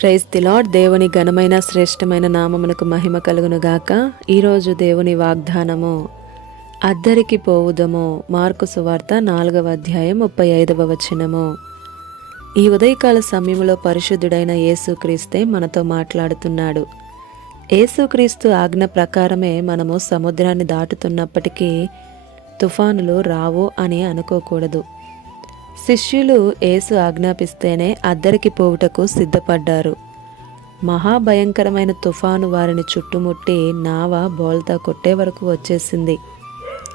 Praise the lord. దేవుని ఘనమైన శ్రేష్టమైన నామమునకు మహిమ కలుగును గాక. ఈరోజు దేవుని వాగ్దానము, అద్దరికి పోవుదము. మార్కు సువార్త 4వ అధ్యాయం 35వ వచనము. ఈ ఉదయకాల సమయంలో పరిశుద్ధుడైన యేసుక్రీస్తే మనతో మాట్లాడుతున్నాడు. యేసుక్రీస్తు ఆజ్ఞ ప్రకారమే మనము సముద్రాన్ని దాటుతున్నప్పటికీ తుఫానులు రావు అని అనుకోకూడదు. శిష్యులు యేసు ఆజ్ఞాపిస్తేనే అద్దరికి పోవుటకు సిద్ధపడ్డారు. మహాభయంకరమైన తుఫాను వారిని చుట్టుముట్టి నావ బోల్తా కొట్టే వరకు వచ్చేసింది.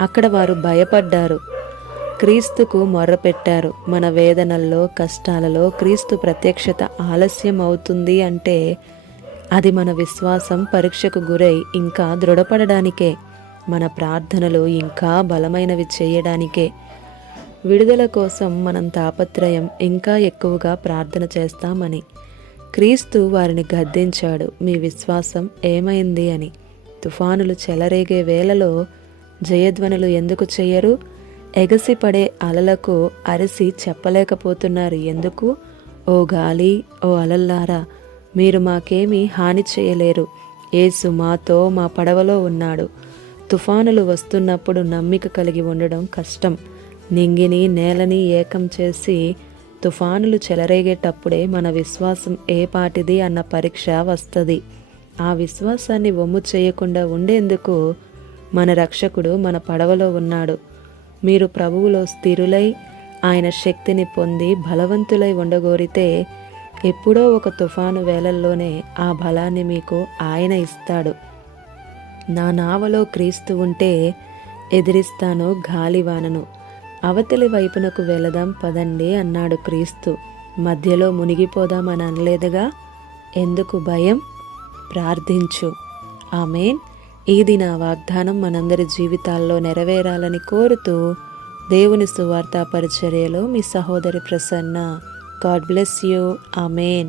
అక్కడ వారు భయపడ్డారు, క్రీస్తుకు మొర్రపెట్టారు. మన వేదనల్లో, కష్టాలలో క్రీస్తు ప్రత్యక్షత ఆలస్యం అవుతుంది అంటే అది మన విశ్వాసం పరీక్షకు గురై ఇంకా దృఢపడడానికే, మన ప్రార్థనలు ఇంకా బలమైనవి చేయడానికే. విడుదల కోసం మనం తాపత్రయం ఇంకా ఎక్కువగా ప్రార్థన చేస్తామని. క్రీస్తు వారిని గద్దించాడు, మీ విశ్వాసం ఏమైంది అని. తుఫానులు చెలరేగే వేళలో జయధ్వనులు ఎందుకు చెయ్యరు? ఎగసిపడే అలలకు అరిసి చెప్పలేకపోతున్నారు ఎందుకు? ఓ గాలి, ఓ అలల్లారా, మీరు మాకేమీ హాని చేయలేరు. యేసు మాతో, మా పడవలో ఉన్నాడు. తుఫానులు వస్తున్నప్పుడు నమ్మిక కలిగి ఉండడం కష్టం. నింగిని నేలని ఏకం చేసి తుఫానులు చెలరేగేటప్పుడే మన విశ్వాసం ఏ పాటిది అన్న పరీక్ష వస్తుంది. ఆ విశ్వాసాన్ని వమ్ము చేయకుండా ఉండేందుకు మన రక్షకుడు మన పడవలో ఉన్నాడు. మీరు ప్రభువులో స్థిరులై ఆయన శక్తిని పొంది బలవంతులై ఉండగోరితే ఎప్పుడో ఒక తుఫాను వేళల్లోనే ఆ బలాన్ని మీకు ఆయన ఇస్తాడు. నా నావలో క్రీస్తు ఉంటే ఎదిరిస్తాను గాలివానను. అవతలి వైపునకు వెళదాం పదండి అన్నాడు క్రీస్తు. మధ్యలో మునిగిపోదామని అనలేదుగా. ఎందుకు భయం? ప్రార్థించు. ఆమేన్. ఇది నా వాగ్దానం మనందరి జీవితాల్లో నెరవేరాలని కోరుతూ దేవుని సువార్తా పరిచర్యలో మీ సహోదరి Prasanna. God bless you. Amen.